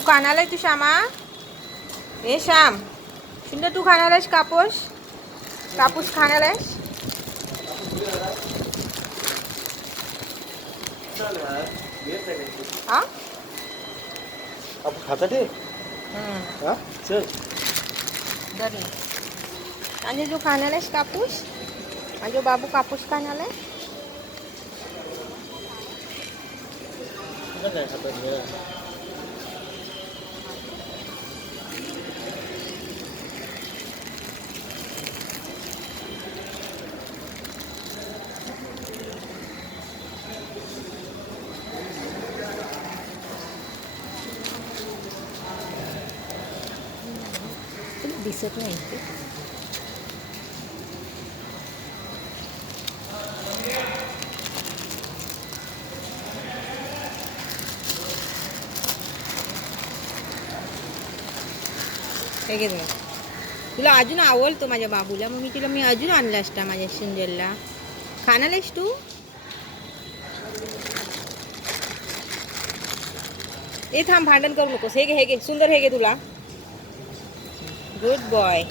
बापू खाणार तू श्यामा. ए श्याम शुंड तू खाणार आहेस कापूस. कापूस खाणार आहेस. हा खाता ते हा चल दरी आणि जो खाणार आहेस कापूस. माझे बाबू कापूस खाणार आहे. काय खाता दिसत नाही ते. हे घे तुला. तुला अजून आवडतो माझ्या बाबूला मग मी अजून आणला असता माझ्या सुंदरला. खाणार आहेस तू. ए थांब भांडण करू नकोस. हे घे सुंदर. हे घे तुला. Good boy.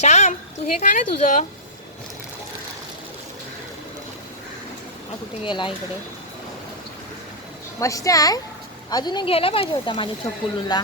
श्याम तू हे खा ना तुझं. हा कुठे गेला इकडे. मस्त आहे. अजून घ्यायला पाहिजे होता माझ्या छकुलीला.